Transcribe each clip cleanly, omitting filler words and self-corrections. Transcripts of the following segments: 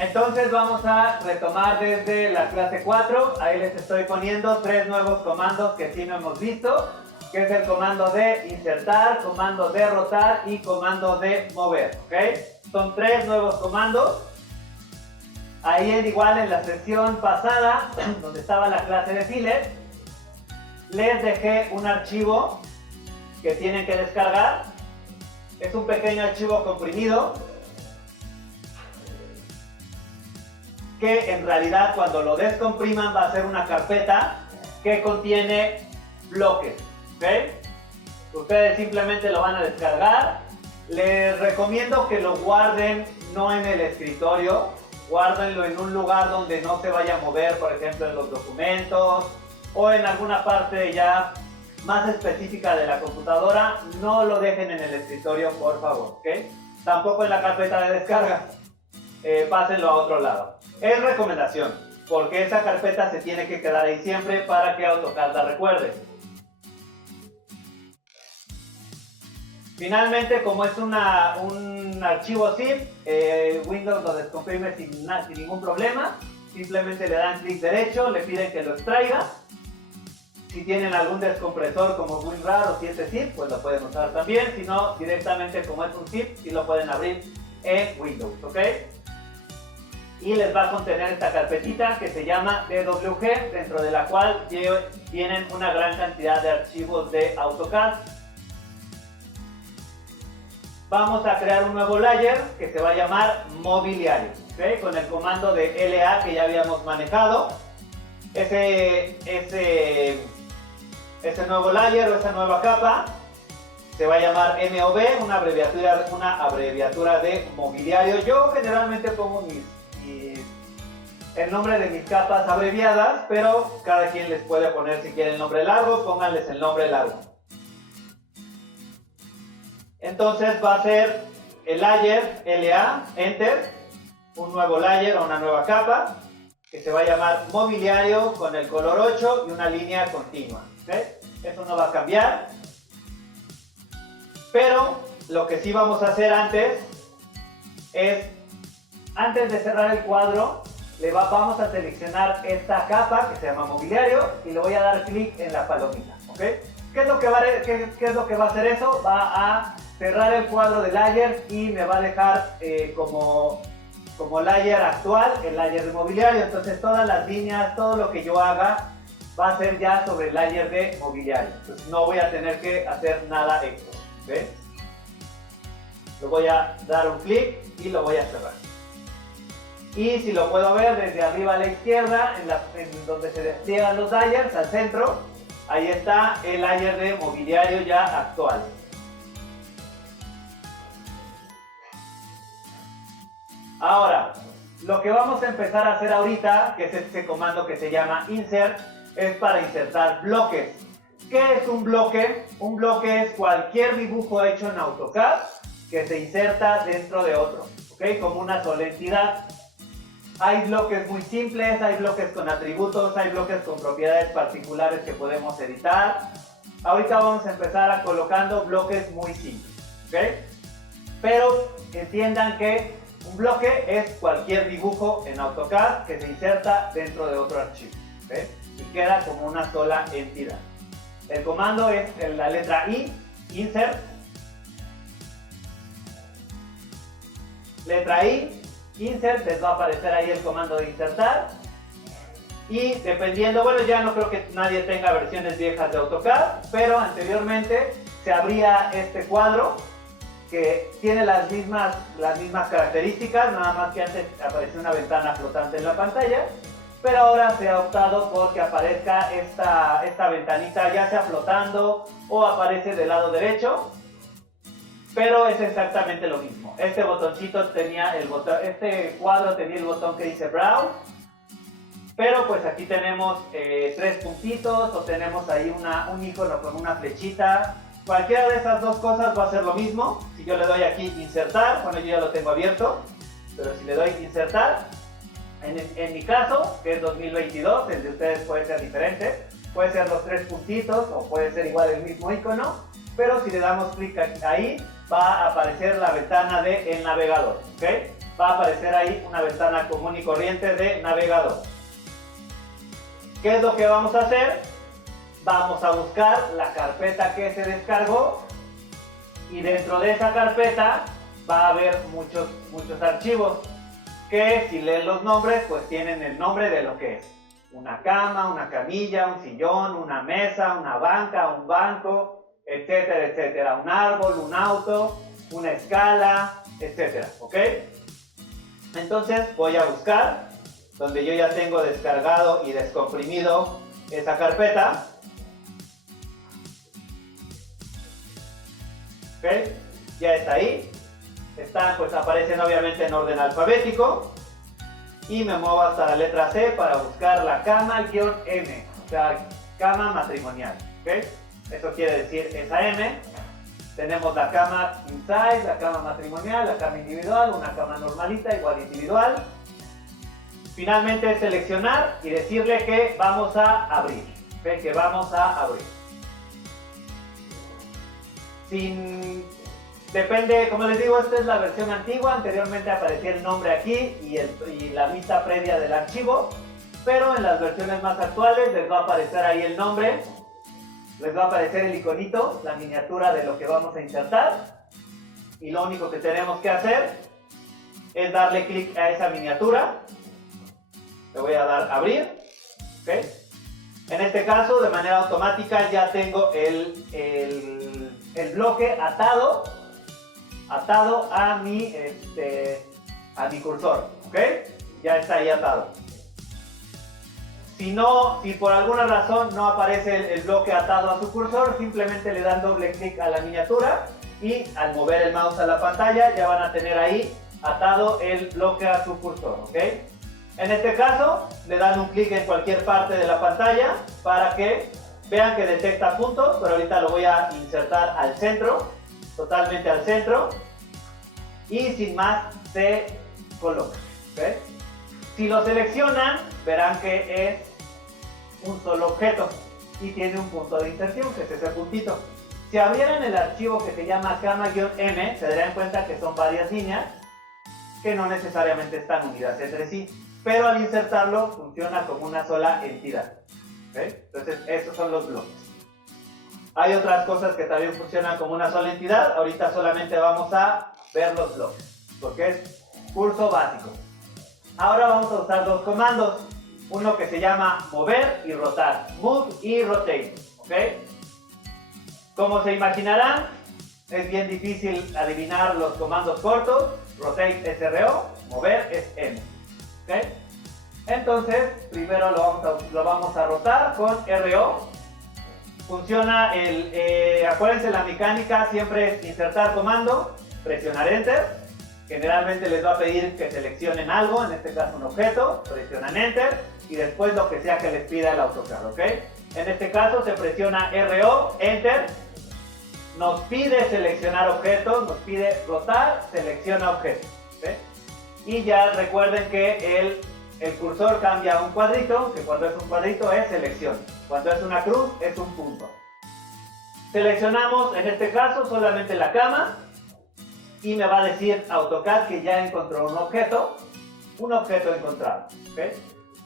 Entonces vamos a retomar desde la clase 4. Ahí les estoy poniendo 3 nuevos comandos que sí no hemos visto, que es el comando de insertar, comando de rotar y comando de mover, ¿ok? Son 3 nuevos comandos. Ahí igual en la sesión pasada, donde estaba la clase de files, les dejé un archivo que tienen que descargar. Es un pequeño archivo comprimido que en realidad cuando lo descompriman va a ser una carpeta que contiene bloques, ¿ok? Ustedes simplemente lo van a descargar. Les recomiendo que lo guarden no en el escritorio, guárdenlo en un lugar donde no se vaya a mover, por ejemplo en los documentos o en alguna parte ya más específica de la computadora. No lo dejen en el escritorio, por favor, ¿ok? Tampoco en la carpeta de descarga. Pásenlo a otro lado. Es recomendación, porque esa carpeta se tiene que quedar ahí siempre para que AutoCAD la recuerde. Finalmente, como es un archivo zip, Windows lo descomprime sin ningún problema. Simplemente le dan clic derecho, le piden que lo extraiga. Si tienen algún descompresor como WinRAR o 7zip, pues lo pueden usar también. Si no, directamente como es un zip, sí lo pueden abrir en Windows, ¿ok? Y les va a contener esta carpetita que se llama DWG, dentro de la cual tienen una gran cantidad de archivos de AutoCAD. Vamos a crear un nuevo layer que se va a llamar mobiliario, ¿okay? Con el comando de LA que ya habíamos manejado. Ese nuevo layer o esa nueva capa se va a llamar MOV, una abreviatura de mobiliario. Yo generalmente pongo el nombre de mis capas abreviadas, pero cada quien les puede poner, si quieren el nombre largo, pónganles el nombre largo. Entonces va a ser el layer LA, Enter, un nuevo layer o una nueva capa que se va a llamar mobiliario con el color 8 y una línea continua, ¿okay? Eso no va a cambiar, pero lo que sí vamos a hacer antes es, antes de cerrar el cuadro, vamos a seleccionar esta capa que se llama mobiliario y le voy a dar clic en la palomita, ¿ok? ¿Qué es lo que va a hacer eso? Va a cerrar el cuadro de layer y me va a dejar como layer actual el layer de mobiliario. Entonces todas las líneas, todo lo que yo haga va a ser ya sobre el layer de mobiliario. Entonces no voy a tener que hacer nada extra, ¿ok? Lo voy a dar un clic y lo voy a cerrar. Y si lo puedo ver desde arriba a la izquierda, en donde se despliegan los layers, al centro, ahí está el layer de mobiliario ya actual. Ahora, lo que vamos a empezar a hacer ahorita, que es este comando que se llama Insert, es para insertar bloques. ¿Qué es un bloque? Un bloque es cualquier dibujo hecho en AutoCAD que se inserta dentro de otro, ¿ok? Como una sola entidad. Hay bloques muy simples, hay bloques con atributos, hay bloques con propiedades particulares que podemos editar. Ahorita vamos a empezar colocando bloques muy simples, ¿ok? Pero entiendan que un bloque es cualquier dibujo en AutoCAD que se inserta dentro de otro archivo, ¿ok? Y queda como una sola entidad. El comando es la letra I, Insert. Letra I, Insert, les va a aparecer ahí el comando de insertar. Y dependiendo, bueno, ya no creo que nadie tenga versiones viejas de AutoCAD, pero anteriormente se abría este cuadro que tiene las mismas características, nada más que antes aparecía una ventana flotante en la pantalla, pero ahora se ha optado por que aparezca esta ventanita ya sea flotando o aparece del lado derecho, pero es exactamente lo mismo. Este botoncito este cuadro tenía el botón que dice Browse, pero pues aquí tenemos 3 puntitos o tenemos ahí un icono con una flechita. Cualquiera de esas dos cosas va a ser lo mismo. Si yo le doy aquí insertar, bueno, yo ya lo tengo abierto, pero si le doy insertar, en mi caso, que es 2022, el de ustedes puede ser diferente, puede ser los 3 puntitos o puede ser igual el mismo icono, pero si le damos clic ahí, va a aparecer la ventana del navegador, ¿ok? va a aparecer ahí una ventana común y corriente de navegador. ¿Qué es lo que vamos a hacer? Vamos a buscar la carpeta que se descargó y dentro de esa carpeta va a haber muchos archivos que, si leen los nombres, pues tienen el nombre de lo que es una cama, una camilla, un sillón, una mesa, una banca, un banco, etcétera, etcétera, un árbol, un auto, una escala, etcétera, ¿ok? Entonces voy a buscar donde yo ya tengo descargado y descomprimido esa carpeta. ¿Ok? Ya está ahí. Pues aparecen obviamente en orden alfabético. Y me muevo hasta la letra C para buscar la cama-M, o sea, cama matrimonial. ¿Ok? Eso quiere decir esa M. Tenemos la cama king size, la cama matrimonial, la cama individual, una cama normalita igual individual. Finalmente seleccionar y decirle que vamos a abrir. ¿Ok? Que vamos a abrir. Depende, como les digo, esta es la versión antigua. Anteriormente aparecía el nombre aquí y la vista previa del archivo. Pero en las versiones más actuales les va a aparecer ahí el nombre. Les va a aparecer el iconito, la miniatura de lo que vamos a insertar. Y lo único que tenemos que hacer es darle clic a esa miniatura. Le voy a dar a abrir. ¿Okay? En este caso, de manera automática, ya tengo el bloque atado a mi cursor. ¿Ok? Ya está ahí atado. Si por alguna razón no aparece el bloque atado a su cursor, simplemente le dan doble clic a la miniatura y al mover el mouse a la pantalla ya van a tener ahí atado el bloque a su cursor. ¿Ok? En este caso, le dan un clic en cualquier parte de la pantalla para que vean que detecta puntos, pero ahorita lo voy a insertar al centro, totalmente al centro, y sin más se coloca. ¿Okay? Si lo seleccionan, verán que es un solo objeto y tiene un punto de inserción, que es ese puntito. Si abrieran el archivo que se llama cama-M, se darían cuenta que son varias líneas que no necesariamente están unidas entre sí, pero al insertarlo funciona como una sola entidad. ¿Okay? Entonces esos son los bloques. Hay otras cosas que también funcionan como una sola entidad. Ahorita solamente vamos a ver los bloques, porque es curso básico. Ahora vamos a usar dos comandos. Uno que se llama mover y rotar. Move y rotate. ¿Okay? Como se imaginarán, es bien difícil adivinar los comandos cortos. Rotate es RO, mover es M. ¿Okay? Entonces, primero lo vamos a rotar con RO. Funciona acuérdense, la mecánica siempre es insertar comando, presionar Enter. Generalmente les va a pedir que seleccionen algo, en este caso un objeto, presionan Enter y después lo que sea que les pida el AutoCAD, ¿ok? En este caso se presiona RO, Enter, nos pide seleccionar objetos, nos pide rotar, selecciona objeto, ¿ok? Y ya recuerden que el cursor cambia a un cuadrito, que cuando es un cuadrito es selección, cuando es una cruz es un punto. Seleccionamos en este caso solamente la cama y me va a decir AutoCAD que ya encontró un objeto encontrado. ¿Okay?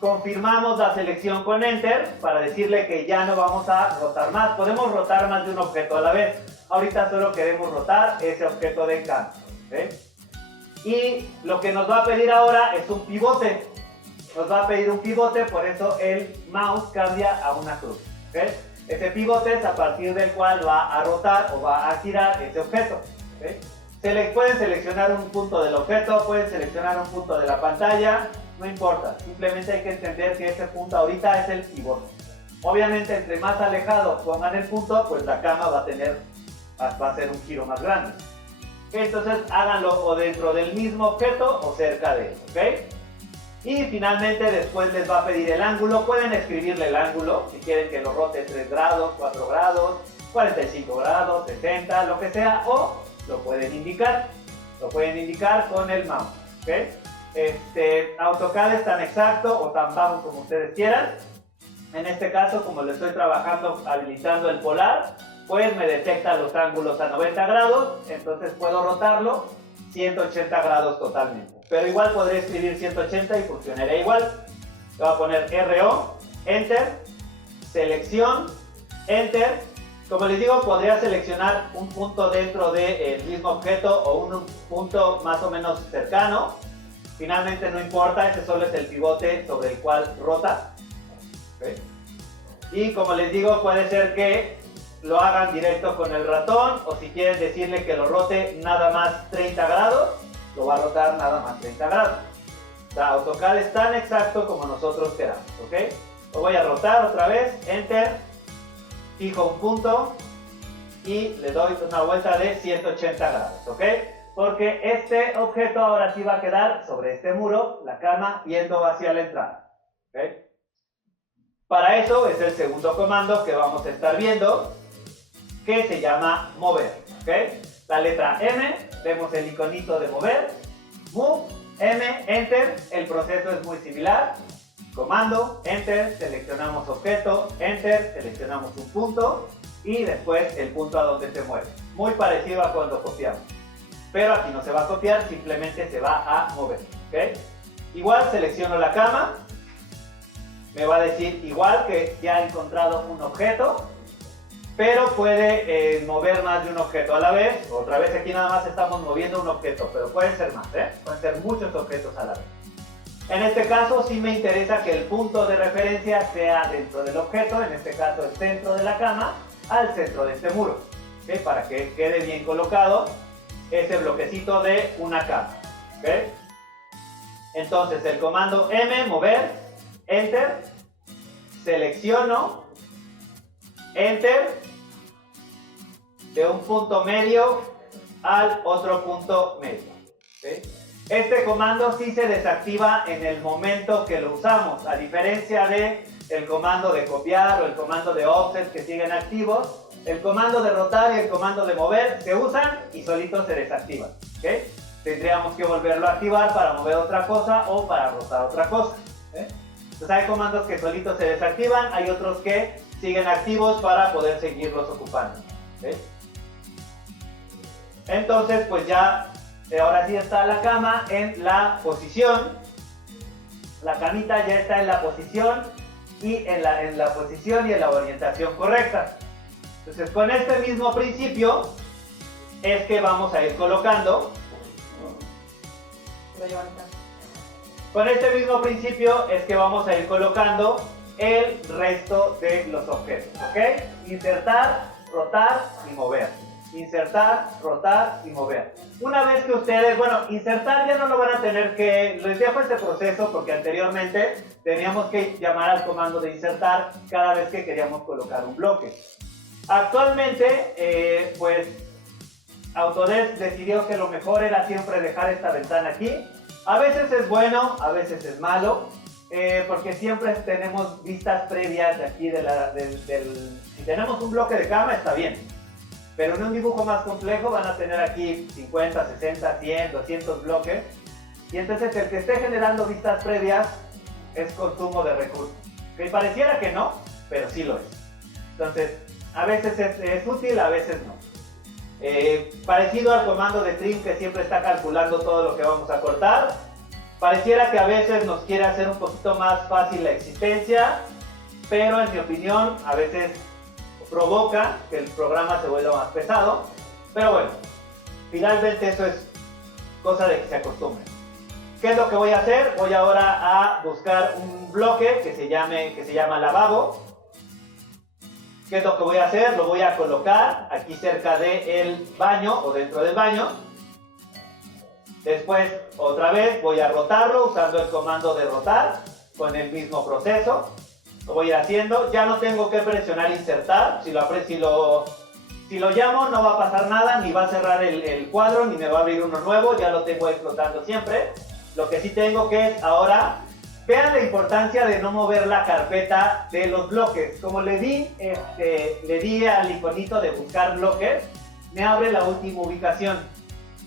Confirmamos la selección con Enter para decirle que ya no vamos a rotar más. Podemos rotar más de un objeto a la vez. Ahorita solo queremos rotar ese objeto de encanto. ¿Okay? Y lo que nos va a pedir ahora es un pivote. Nos va a pedir un pivote, por eso el mouse cambia a una cruz. ¿Okay? Ese pivote es a partir del cual va a rotar o va a girar ese objeto. ¿Okay? Pueden seleccionar un punto del objeto, pueden seleccionar un punto de la pantalla, no importa. Simplemente hay que entender que ese punto ahorita es el pivote. Obviamente, entre más alejado pongan el punto, pues la cama va a ser un giro más grande. Entonces háganlo o dentro del mismo objeto o cerca de él. ¿Okay? Y finalmente después les va a pedir el ángulo. Pueden escribirle el ángulo si quieren que lo rote 3 grados, 4 grados, 45 grados, 60, lo que sea, o lo pueden indicar con el mouse. ¿Okay? AutoCAD es tan exacto o tan bajo como ustedes quieran. En este caso, como lo estoy trabajando habilitando el polar, pues me detecta los ángulos a 90 grados, entonces puedo rotarlo 180 grados totalmente. pero igual podré escribir 180 y funcionaría igual. Le voy a poner RO, Enter, selección, Enter. Como les digo, podría seleccionar un punto dentro del mismo objeto o un punto más o menos cercano. Finalmente no importa, ese solo es el pivote sobre el cual rota. ¿Okay? Y como les digo, puede ser que lo hagan directo con el ratón, o si quieren decirle que lo rote nada más 30 grados, lo va a rotar nada más 30 grados. O sea, AutoCAD es tan exacto como nosotros queramos, ¿ok? Lo voy a rotar otra vez, Enter, fijo un punto y le doy una vuelta de 180 grados, ¿ok? Porque este objeto ahora sí va a quedar sobre este muro, la cama viendo hacia la entrada, ¿ok? Para eso es el segundo comando que vamos a estar viendo, que se llama mover, ¿ok? La letra M, vemos el iconito de mover, move, M, enter, el proceso es muy similar, comando, enter, seleccionamos objeto, enter, seleccionamos un punto y después el punto a donde se mueve, muy parecido a cuando copiamos, pero aquí no se va a copiar, simplemente se va a mover, ¿ok? Igual selecciono la cama, me va a decir igual que ya he encontrado un objeto, pero puede mover más de un objeto a la vez. Otra vez aquí nada más estamos moviendo un objeto, pero pueden ser más, pueden ser muchos objetos a la vez. En este caso sí me interesa que el punto de referencia sea dentro del objeto, en este caso el centro de la cama, al centro de este muro, ¿okay? Para que quede bien colocado ese bloquecito de una cama, ¿okay? Entonces el comando M, mover, Enter, selecciono, Enter, de un punto medio al otro punto medio, ¿okay? Este comando sí se desactiva en el momento que lo usamos, a diferencia de el comando de copiar o el comando de offset que siguen activos. El comando de rotar y el comando de mover se usan y solitos se desactivan, ¿okay? Tendríamos que volverlo a activar para mover otra cosa o para rotar otra cosa, ¿okay? Entonces hay comandos que solitos se desactivan, hay otros que siguen activos para poder seguirlos ocupando, ¿okay? Entonces pues ya ahora sí está la cama en la posición, la camita ya está en la posición y en la posición y en la orientación correcta. Entonces con este mismo principio es que vamos a ir colocando, con este mismo principio es que vamos a ir colocando el resto de los objetos, ¿ok? Insertar, rotar y mover. Insertar, rotar y mover. Una vez que ustedes, bueno, insertar ya no lo van a tener que, les dejo este proceso porque anteriormente teníamos que llamar al comando de insertar cada vez que queríamos colocar un bloque. Actualmente, pues, Autodesk decidió que lo mejor era siempre dejar esta ventana aquí. A veces es bueno, a veces es malo, porque siempre tenemos vistas previas de aquí, si tenemos un bloque de cama está bien. Pero en un dibujo más complejo van a tener aquí 50, 60, 100, 200 bloques. Y entonces el que esté generando vistas previas es consumo de recursos. Que pareciera que no, pero sí lo es. Entonces, a veces es útil, a veces no. Parecido al comando de trim que siempre está calculando todo lo que vamos a cortar. Pareciera que a veces nos quiere hacer un poquito más fácil la existencia, pero en mi opinión a veces provoca que el programa se vuelva más pesado, pero bueno, finalmente eso es cosa de que se acostumbren. ¿Qué es lo que voy a hacer? Voy ahora a buscar un bloque que se llama lavabo. ¿Qué es lo que voy a hacer? Lo voy a colocar aquí cerca del baño o dentro del baño. Después, otra vez, voy a rotarlo usando el comando de rotar con el mismo proceso. Lo voy a ir haciendo, ya no tengo que presionar insertar, si lo llamo no va a pasar nada, ni va a cerrar el cuadro, ni me va a abrir uno nuevo, ya lo tengo explotando siempre. Lo que sí tengo que es ahora, vean la importancia de no mover la carpeta de los bloques. Como le di al iconito de buscar bloques, me abre la última ubicación.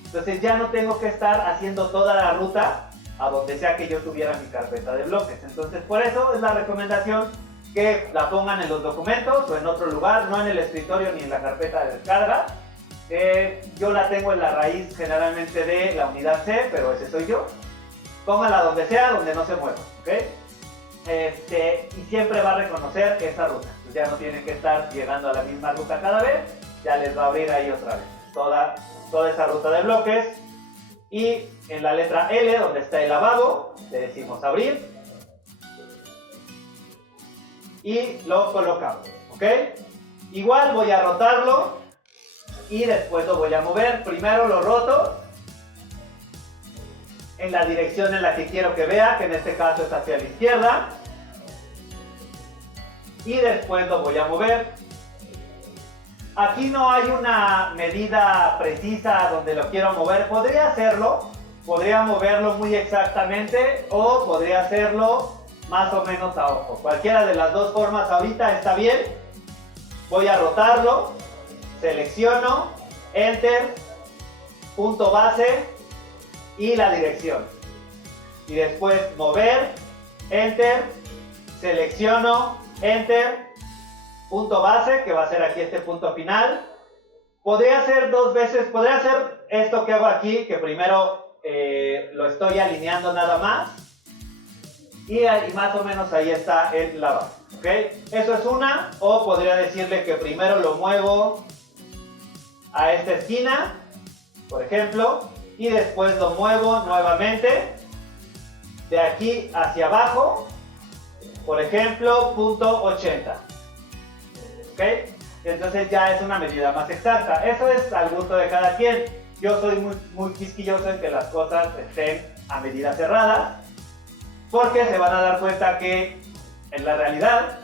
Entonces ya no tengo que estar haciendo toda la ruta a donde sea que yo tuviera mi carpeta de bloques. Entonces por eso es la recomendación que la pongan en los documentos o en otro lugar, no en el escritorio ni en la carpeta de descarga. Yo la tengo en la raíz generalmente de la unidad C, pero ese soy yo. póngala donde sea, donde no se mueva, ¿ok? Y siempre va a reconocer esa ruta. Pues ya no tienen que estar llegando a la misma ruta cada vez, ya les va a abrir ahí otra vez toda esa ruta de bloques. Y en la letra L, donde está el lavabo, le decimos abrir y lo colocamos, ¿ok? Igual voy a rotarlo y después lo voy a mover. Primero lo roto en la dirección en la que quiero que vea, que en este caso es hacia la izquierda, y después lo voy a mover. Aquí no hay una medida precisa donde lo quiero mover. Podría hacerlo, podría moverlo muy exactamente o podría hacerlo más o menos a ojo. Cualquiera de las dos formas ahorita está bien. Voy a rotarlo, selecciono, enter, punto base y la dirección. Y después mover, enter, selecciono, enter, punto base, que va a ser aquí este punto final. Podría hacer dos veces, podría hacer esto que hago aquí, que primero lo estoy alineando nada más. Y más o menos ahí está el lavabo, ¿ok? Eso es una, o podría decirle que primero lo muevo a esta esquina, por ejemplo, y después lo muevo nuevamente de aquí hacia abajo, por ejemplo, punto 80. ¿Ok? Entonces ya es una medida más exacta. Eso es al gusto de cada quien. Yo soy muy quisquilloso en que las cosas estén a medida cerrada, porque se van a dar cuenta que en la realidad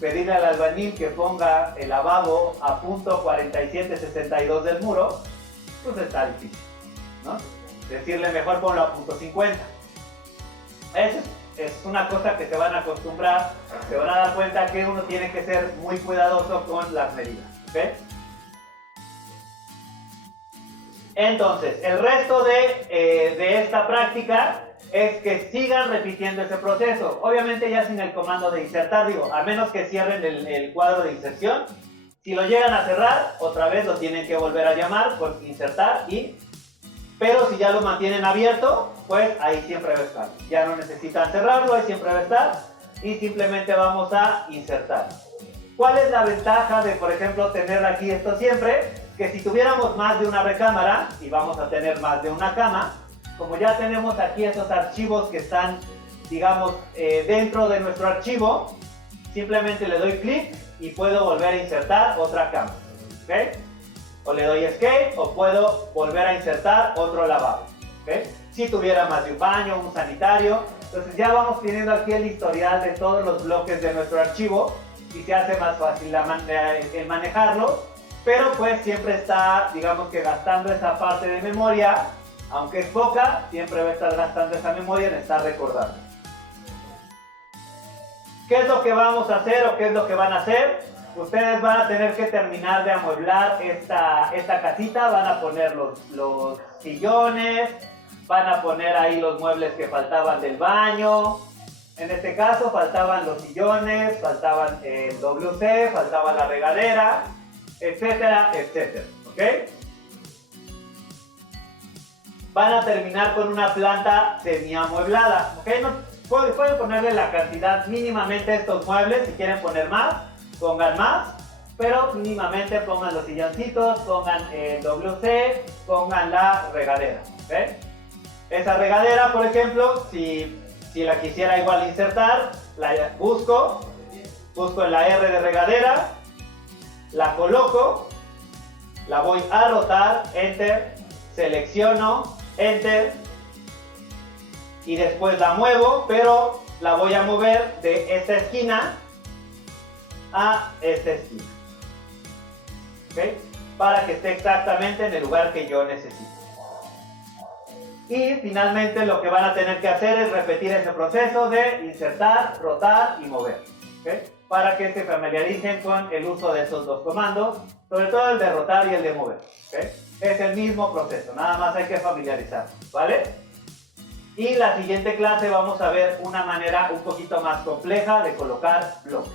pedirle al albañil que ponga el lavabo a punto 4762 del muro, pues está difícil, ¿no? Decirle mejor ponlo a punto 50. Es una cosa que se van a acostumbrar, se van a dar cuenta que uno tiene que ser muy cuidadoso con las medidas, ¿ok? Entonces, el resto de esta práctica es que sigan repitiendo ese proceso. Obviamente ya sin el comando de insertar, digo, a menos que cierren el cuadro de inserción. Si lo llegan a cerrar, otra vez lo tienen que volver a llamar por insertar pero si ya lo mantienen abierto, pues ahí siempre va a estar. Ya no necesitan cerrarlo, ahí siempre va a estar y simplemente vamos a insertar. ¿Cuál es la ventaja de, por ejemplo, tener aquí esto siempre? Que si tuviéramos más de una recámara y vamos a tener más de una cama, como ya tenemos aquí esos archivos que están, digamos, dentro de nuestro archivo, simplemente le doy clic y puedo volver a insertar otra cama, ¿ok? O le doy escape o puedo volver a insertar otro lavabo, ¿ok? Si tuviera más de un baño, un sanitario, entonces ya vamos teniendo aquí el historial de todos los bloques de nuestro archivo y se hace más fácil el manejarlo, pero pues siempre está, digamos que gastando esa parte de memoria, aunque es poca, siempre va a estar gastando esa memoria en estar recordando. ¿Qué es lo que vamos a hacer o qué es lo que van a hacer? Ustedes van a tener que terminar de amueblar esta casita, van a poner los sillones, van a poner ahí los muebles que faltaban del baño. En este caso faltaban los sillones, faltaban el WC, faltaba la regadera, etcétera, etcétera, ¿ok? Van a terminar con una planta semi-amueblada, ¿ok? Pueden ponerle la cantidad mínimamente a estos muebles, si quieren poner más, pongan más, pero mínimamente pongan los silloncitos, pongan el WC, pongan la regadera, ¿ok? Esa regadera, por ejemplo, si la quisiera igual insertar, la busco en la R de regadera, la coloco, la voy a rotar, enter, selecciono, enter, y después la muevo, pero la voy a mover de esta esquina a esta esquina, ¿ok? Para que esté exactamente en el lugar que yo necesito. Y finalmente lo que van a tener que hacer es repetir ese proceso de insertar, rotar y mover, ¿ok? Para que se familiaricen con el uso de esos dos comandos, sobre todo el de rotar y el de mover, ¿ok? Es el mismo proceso, nada más hay que familiarizar, ¿vale? Y la siguiente clase vamos a ver una manera un poquito más compleja de colocar bloques.